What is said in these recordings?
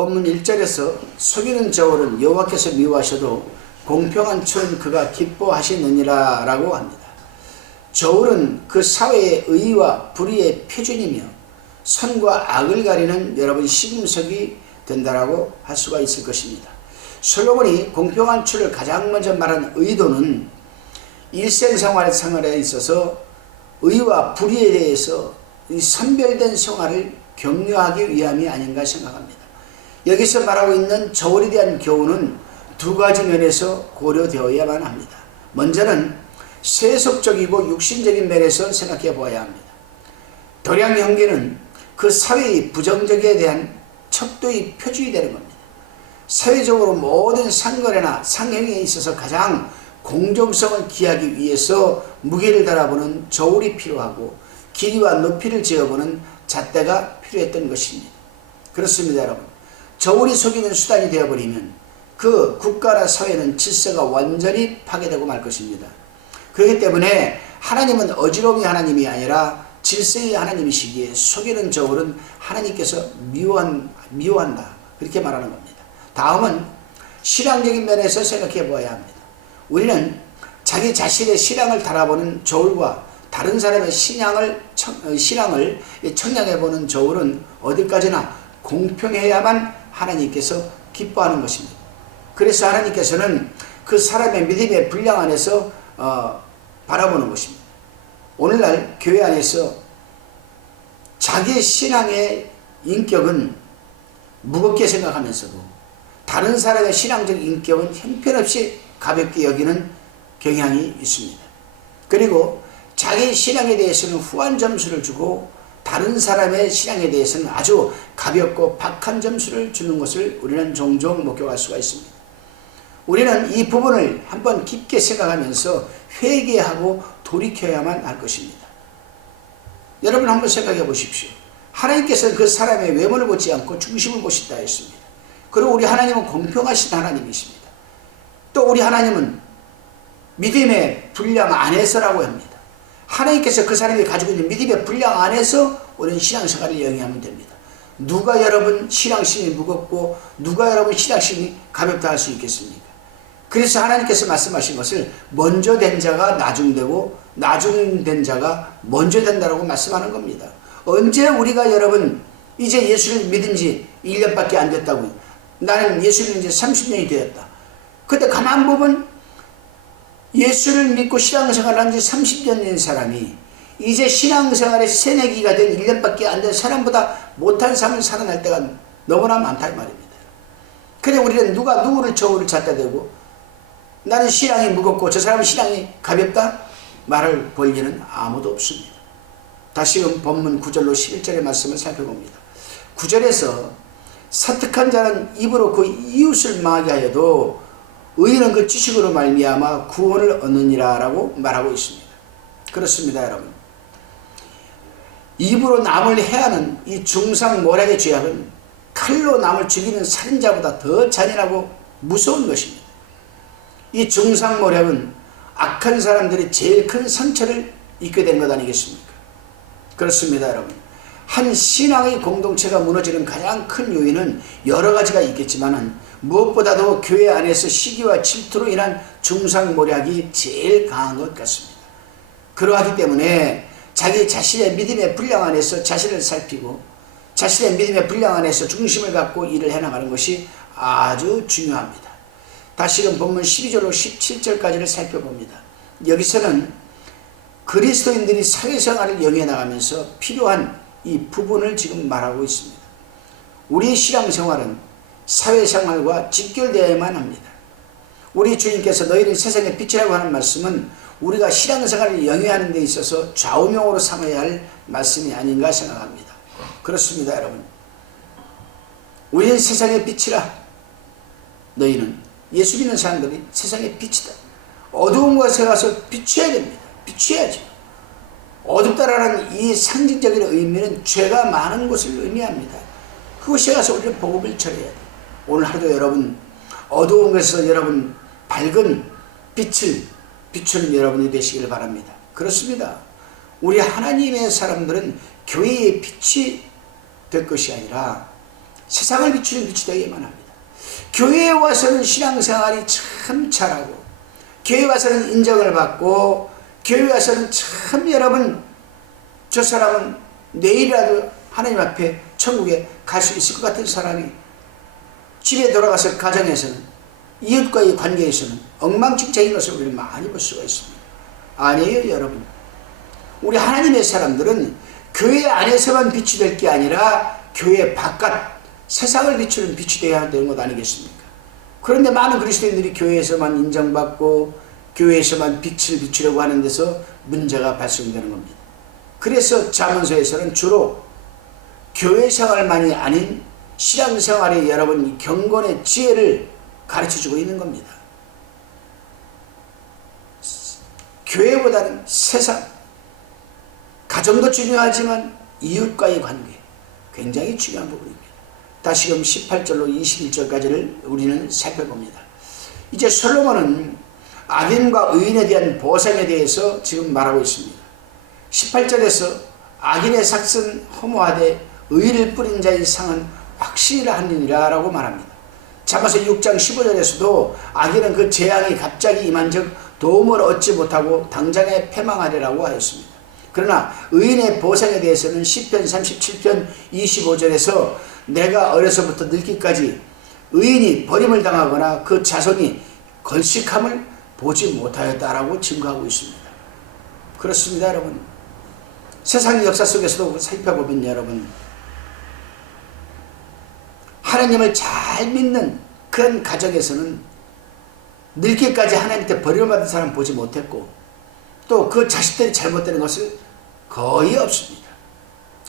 본문 1절에서 속이는 저울은 여호와께서 미워하셔도 공평한 추는 그가 기뻐하시느니라 라고 합니다. 저울은 그 사회의 의와 불의의 표준이며 선과 악을 가리는 여러분 시금석이 된다라고 할 수가 있을 것입니다. 솔로몬이 공평한 추를 가장 먼저 말한 의도는 일생생활에 있어서 의와 불의에 대해서 이 선별된 생활을 격려하기 위함이 아닌가 생각합니다. 여기서 말하고 있는 저울에 대한 교훈은 두 가지 면에서 고려되어야만 합니다. 먼저는 세속적이고 육신적인 면에서 생각해 보아야 합니다. 도량 형계는 그 사회의 부정적에 대한 척도의 표준이 되는 겁니다. 사회적으로 모든 상거래나 상행위에 있어서 가장 공정성을 기하기 위해서 무게를 달아보는 저울이 필요하고 길이와 높이를 재어보는 잣대가 필요했던 것입니다. 그렇습니다, 여러분. 저울이 속이는 수단이 되어버리면 그 국가나 사회는 질서가 완전히 파괴되고 말 것입니다. 그렇기 때문에 하나님은 어지러움이 하나님이 아니라 질서의 하나님이시기에 속이는 저울은 하나님께서 미워한다. 그렇게 말하는 겁니다. 다음은 신앙적인 면에서 생각해 보아야 합니다. 우리는 자기 자신의 신앙을 달아보는 저울과 다른 사람의 신앙을 청량해 보는 저울은 어디까지나 공평해야만 하나님께서 기뻐하는 것입니다. 그래서 하나님께서는 그 사람의 믿음의 분량 안에서 바라보는 것입니다. 오늘날 교회 안에서 자기 신앙의 인격은 무겁게 생각하면서도 다른 사람의 신앙적 인격은 형편없이 가볍게 여기는 경향이 있습니다. 그리고 자기 신앙에 대해서는 후한 점수를 주고 다른 사람의 신앙에 대해서는 아주 가볍고 박한 점수를 주는 것을 우리는 종종 목격할 수가 있습니다. 우리는 이 부분을 한번 깊게 생각하면서 회개하고 돌이켜야만 할 것입니다. 여러분 한번 생각해 보십시오. 하나님께서는 그 사람의 외모를 보지 않고 중심을 보신다 했습니다. 그리고 우리 하나님은 공평하신 하나님이십니다. 또 우리 하나님은 믿음의 분량 안에서라고 합니다. 하나님께서 그 사람이 가지고 있는 믿음의 분량 안에서 우리는 신앙생활을 영위하면 됩니다. 누가 여러분 신앙심이 무겁고 누가 여러분 신앙심이 가볍다 할 수 있겠습니까? 그래서 하나님께서 말씀하신 것을 먼저 된 자가 나중되고 나중된 자가 먼저 된다고 말씀하는 겁니다. 언제 우리가 여러분 이제 예수를 믿은 지 1년밖에 안 됐다고요. 나는 예수를 믿은 지 30년이 되었다. 그때 가만 보면 예수를 믿고 신앙생활을 한 지 30년 된 사람이 이제 신앙생활의 새내기가 된 1년밖에 안 된 사람보다 못한 삶을 살아날 때가 너무나 많다 이 말입니다. 그래 우리는 누가 누구를 저울을 찾다 대고 나는 신앙이 무겁고 저 사람은 신앙이 가볍다 말을 볼 리는 아무도 없습니다. 다시금 본문 9절로 11절의 말씀을 살펴봅니다. 9절에서 사특한 자는 입으로 그 이웃을 망하게 하여도 의인은 그 지식으로 말미암아 구원을 얻느니라 라고 말하고 있습니다. 그렇습니다, 여러분. 입으로 남을 해하는 이 중상모략의 죄악은 칼로 남을 죽이는 살인자보다 더 잔인하고 무서운 것입니다. 이 중상모략은 악한 사람들이 제일 큰 상처를 입게 된 것 아니겠습니까? 그렇습니다, 여러분. 한 신앙의 공동체가 무너지는 가장 큰 요인은 여러 가지가 있겠지만 무엇보다도 교회 안에서 시기와 질투로 인한 중상모략이 제일 강한 것 같습니다. 그러하기 때문에 자기 자신의 믿음의 분량 안에서 자신을 살피고 자신의 믿음의 분량 안에서 중심을 갖고 일을 해나가는 것이 아주 중요합니다. 다시금 본문 12절로 17절까지를 살펴봅니다. 여기서는 그리스도인들이 사회생활을 영위해 나가면서 필요한 이 부분을 지금 말하고 있습니다. 우리 신앙생활은 사회생활과 직결되어야만 합니다. 우리 주님께서 너희는 세상의 빛이라고 하는 말씀은 우리가 신앙생활을 영위하는 데 있어서 좌우명으로 삼아야 할 말씀이 아닌가 생각합니다. 그렇습니다, 여러분. 우리는 세상의 빛이라. 너희는 예수 믿는 사람들이 세상의 빛이다. 어두운 곳에 가서 비춰야 됩니다. 비춰야죠. 어둡다라는 이 상징적인 의미는 죄가 많은 곳을 의미합니다. 그곳에 가서 우리는 복음을 전해야 돼요. 오늘 하루도 여러분 어두운 곳에서 여러분 밝은 빛을 비추는 여러분이 되시기를 바랍니다. 그렇습니다. 우리 하나님의 사람들은 교회의 빛이 될 것이 아니라 세상을 비추는 빛이 되기만 합니다. 교회에 와서는 신앙생활이 참 잘하고, 교회에 와서는 인정을 받고, 교회에 와서는 참 여러분 저 사람은 내일이라도 하나님 앞에 천국에 갈 수 있을 것 같은 사람이 집에 돌아가서 가정에서는, 이웃과의 관계에서는 엉망진창인 것을 우리는 많이 볼 수가 있습니다. 아니에요, 여러분. 우리 하나님의 사람들은 교회 안에서만 빛이 될 게 아니라 교회 바깥 세상을 비추는 빛이 되어야 되는 것 아니겠습니까? 그런데 많은 그리스도인들이 교회에서만 인정받고 교회에서만 빛을 비추려고 하는 데서 문제가 발생되는 겁니다. 그래서 잠언서에서는 주로 교회 생활만이 아닌 신앙생활에 여러분 경건의 지혜를 가르쳐주고 있는 겁니다. 교회보다는 세상, 가정도 중요하지만 이웃과의 관계, 굉장히 중요한 부분입니다. 다시금 18절로 21절까지를 우리는 살펴봅니다. 이제 솔로몬은 악인과 의인에 대한 보상에 대해서 지금 말하고 있습니다. 18절에서 악인의 삭은 허무하되 의를 뿌린 자의 상은 확실하니라 라고 말합니다. 잠언서 6장 15절에서도 악인은 그 재앙이 갑자기 임한 즉 도움을 얻지 못하고 당장에 패망하리라고 하였습니다. 그러나 의인의 보상에 대해서는 시편 37편 25절에서 내가 어려서부터 늙기까지 의인이 버림을 당하거나 그 자손이 걸식함을 보지 못하였다라고 증거하고 있습니다. 그렇습니다, 여러분. 세상 역사 속에서도 살펴보면 여러분, 하나님을 잘 믿는 그런 가정에서는 늙기까지 하나님께 버림을 받은 사람 보지 못했고, 또 그 자식들이 잘못되는 것을 거의 없습니다.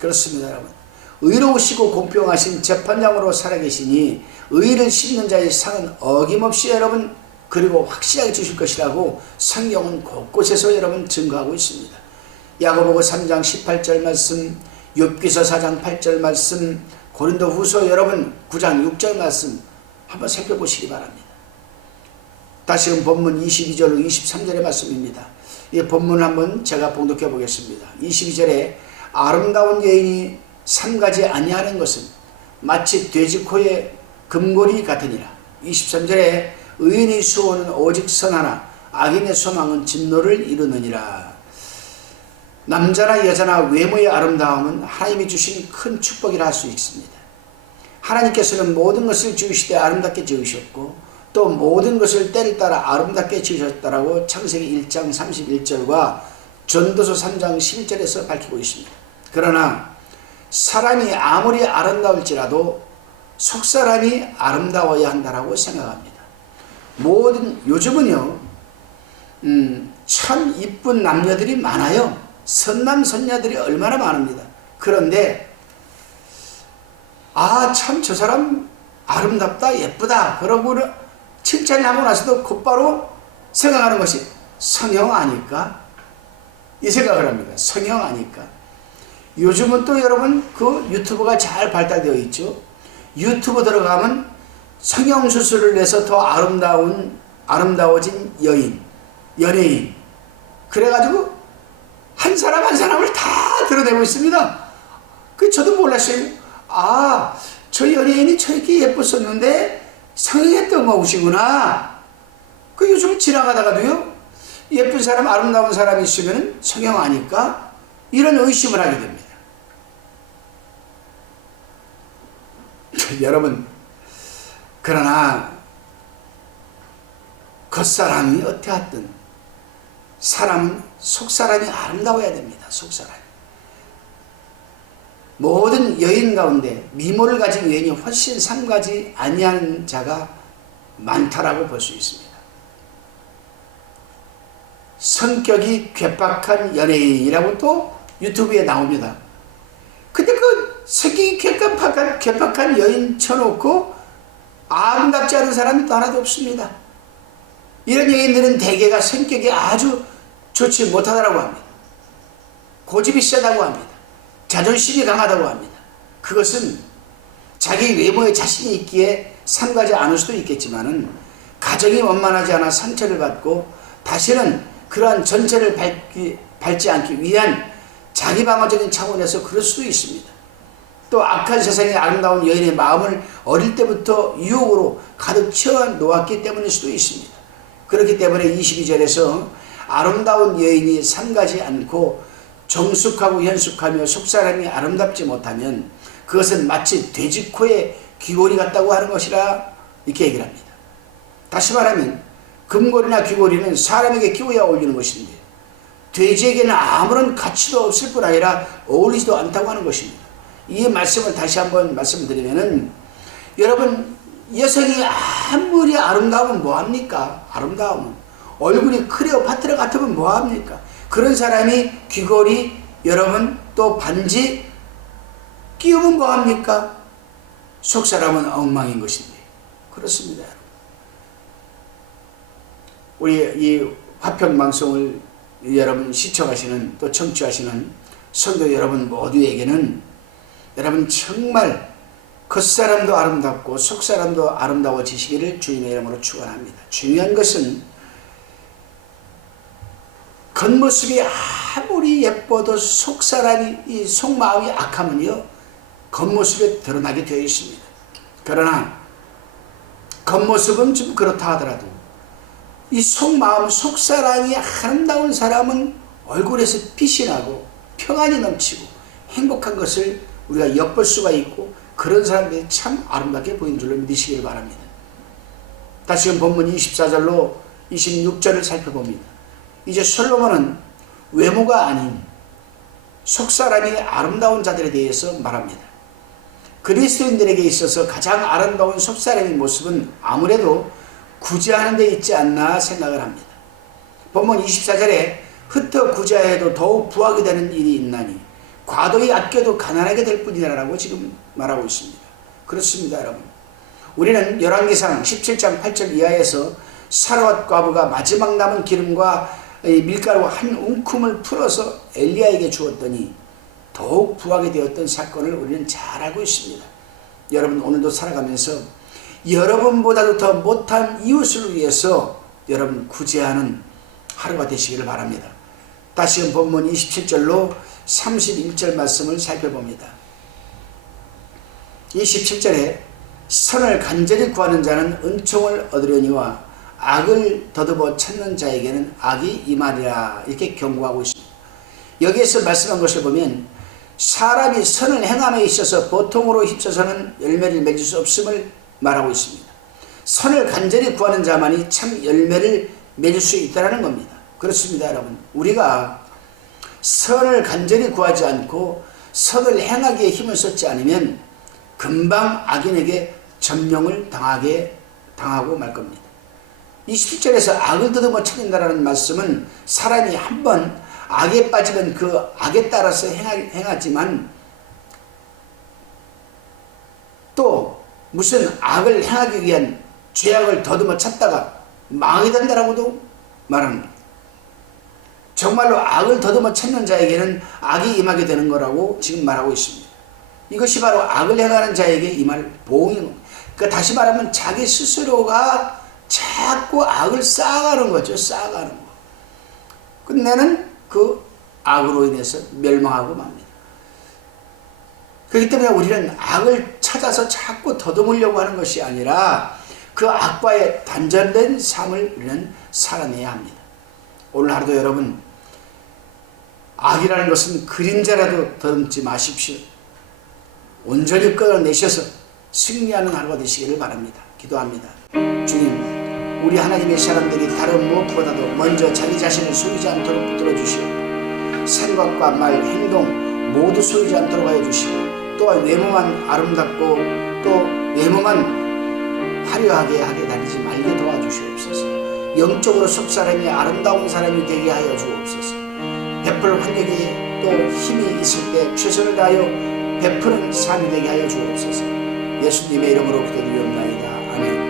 그렇습니다, 여러분. 의로우시고 공평하신 재판장으로 살아계시니 의를 심는 자의 상은 어김없이 여러분 그리고 확실하게 주실 것이라고 성경은 곳곳에서 여러분 증거하고 있습니다. 야고보서 3장 18절 말씀, 욥기서 4장 8절 말씀, 고린도후서 여러분 9장 6절 말씀 한번 살펴보시기 바랍니다. 다시금 본문 22절로 23절의 말씀입니다. 이 본문 한번 제가 봉독해 보겠습니다. 22절에 아름다운 여인이 삼가지 아니하는 것은 마치 돼지 코에 금고리 같으니라. 23절에 의인의 수호는 오직 선 하나, 악인의 소망은 진노를 이루느니라. 남자나 여자나 외모의 아름다움은 하나님이 주신 큰 축복이라 할 수 있습니다. 하나님께서는 모든 것을 지으시되 아름답게 지으셨고 또 모든 것을 때를 따라 아름답게 지으셨다라고 창세기 1장 31절과 전도서 3장 11절에서 밝히고 있습니다. 그러나 사람이 아무리 아름다울지라도 속사람이 아름다워야 한다라고 생각합니다. 요즘은요 참 이쁜 남녀들이 많아요. 선남 선녀들이 얼마나 많습니다. 그런데 참 저 사람 아름답다 예쁘다 그러고 칭찬하고 나서도 곧바로 생각하는 것이 성형 아닐까? 이 생각을 합니다. 성형 아닐까? 요즘은 또 여러분 그 유튜브가 잘 발달되어 있죠. 유튜브 들어가면 성형수술을 해서 더 아름다워진 연예인 그래가지고 한 사람 한 사람을 다 드러내고 있습니다. 저도 몰랐어요. 저 연예인이 저렇게 예뻤었는데 성형했던 것이구나. 요즘 지나가다가도요 예쁜 사람 아름다운 사람이 있으면 성형 아닐까? 이런 의심을 하게 됩니다. 여러분, 그러나 겉사람이 어떠하든 사람은 속사람이 아름다워야 됩니다. 속사람이. 모든 여인 가운데 미모를 가진 여인이 훨씬 삼가지 아니하는 자가 많다라고 볼 수 있습니다. 성격이 괴팍한 연예인이라고 또 유튜브에 나옵니다. 근데 그 성격이 괴팍한 여인 쳐놓고 아름답지 않은 사람이 또 하나도 없습니다. 이런 여인들은 대개가 성격이 아주 좋지 못하다고 합니다. 고집이 세다고 합니다. 자존심이 강하다고 합니다. 그것은 자기 외모에 자신이 있기에 삼가지 않을 수도 있겠지만은 가정이 원만하지 않아 상처를 받고 다시는 그러한 전체를 밟지 않기 위한 자기 방어적인 차원에서 그럴 수도 있습니다. 또 악한 세상의 아름다운 여인의 마음을 어릴 때부터 유혹으로 가득 채워 놓았기 때문일 수도 있습니다. 그렇기 때문에 22절에서 아름다운 여인이 상가지 않고 정숙하고 현숙하며 속사람이 아름답지 못하면 그것은 마치 돼지 코에 귀걸이 같다고 하는 것이라 이렇게 얘기를 합니다. 다시 말하면 금고리나 귀걸이는 사람에게 끼워야 어울리는 것인데 돼지에게는 아무런 가치도 없을 뿐 아니라 어울리지도 않다고 하는 것입니다. 이 말씀을 다시 한번 말씀드리면은, 여러분, 여성이 아무리 아름다우면 뭐합니까? 아름다우면 얼굴이 클레오파트라 같으면 뭐합니까? 그런 사람이 귀걸이, 여러분, 또 반지 끼우면 뭐합니까? 속사람은 엉망인 것인데. 그렇습니다. 우리 이 화평방송을 여러분 시청하시는, 또 청취하시는 성도 여러분 모두에게는 여러분 정말 겉사람도 아름답고 속사람도 아름다워지시기를 주님의 이름으로 축원합니다. 중요한 것은 겉모습이 아무리 예뻐도 속사람이, 이 속마음이 악하면요 겉모습에 드러나게 되어 있습니다. 그러나 겉모습은 좀 그렇다 하더라도 이 속마음, 속사람이 아름다운 사람은 얼굴에서 빛이 나고 평안이 넘치고 행복한 것을 우리가 엿볼 수가 있고, 그런 사람들이 참 아름답게 보이는 줄로 믿으시길 바랍니다. 다시금 본문 24절로 26절을 살펴봅니다. 이제 솔로몬은 외모가 아닌 속사람이 아름다운 자들에 대해서 말합니다. 그리스도인들에게 있어서 가장 아름다운 속사람의 모습은 아무래도 구제하는 데 있지 않나 생각을 합니다. 본문 24절에 흩어 구제해도 더욱 부하게 되는 일이 있나니 과도히 아껴도 가난하게 될 뿐이라고 지금 말하고 있습니다. 그렇습니다, 여러분. 우리는 열왕기상 17장 8절 이하에서 사르밧 과부가 마지막 남은 기름과 밀가루 한 움큼을 풀어서 엘리야에게 주었더니 더욱 부하게 되었던 사건을 우리는 잘 알고 있습니다. 여러분, 오늘도 살아가면서 여러분보다도 더 못한 이웃을 위해서 여러분 구제하는 하루가 되시기를 바랍니다. 다시금 본문 27절로 31절 말씀을 살펴봅니다. 27절에 선을 간절히 구하는 자는 은총을 얻으려니와 악을 더듬어 찾는 자에게는 악이 임하리라, 이렇게 경고하고 있습니다. 여기에서 말씀한 것을 보면 사람이 선을 행함에 있어서 보통으로 힘써서는 열매를 맺을 수 없음을 말하고 있습니다. 선을 간절히 구하는 자만이 참 열매를 맺을 수 있다는 겁니다. 그렇습니다, 여러분. 우리가 선을 간절히 구하지 않고 선을 행하기에 힘을 쏟지 않으면 금방 악인에게 점령을 당하고 말 겁니다. 27절에서 악을 더듬어 찾는다라는 말씀은 사람이 한번 악에 빠지면 그 악에 따라서 행하지만 또 무슨 악을 행하기 위한 죄악을 더듬어 찾다가 망하게 된다라고도 말합니다. 정말로 악을 더듬어 찾는 자에게는 악이 임하게 되는 거라고 지금 말하고 있습니다. 이것이 바로 악을 행하는 자에게 임할 보응입니다. 그러니까 다시 말하면 자기 스스로가 자꾸 악을 쌓아가는 거죠. 쌓아가는 거. 끝내는 그 악으로 인해서 멸망하고 맙니다. 그렇기 때문에 우리는 악을 찾아서 자꾸 더듬으려고 하는 것이 아니라 그 악과의 단절된 삶을 우리는 살아내야 합니다. 오늘 하루도 여러분, 악이라는 것은 그림자라도 더듬지 마십시오. 온전히 끌어내셔서 승리하는 하루가 되시기를 바랍니다. 기도합니다. 주님, 우리 하나님의 사람들이 다른 무엇보다도 먼저 자기 자신을 속이지 않도록 붙들어 주시고, 생각과 말, 행동 모두 속이지 않도록 하여 주시고, 또한 외모만 아름답고 또 외모만 화려하게 하게 다니지 말게 도와주시옵소서. 영적으로 속사람이 아름다운 사람이 되게 하여 주옵소서. 베풀 활력이 또 힘이 있을 때 최선을 다하여 베푸는 삶이 되게 하여 주옵소서. 예수님의 이름으로 기도드리옵나이다. 아멘.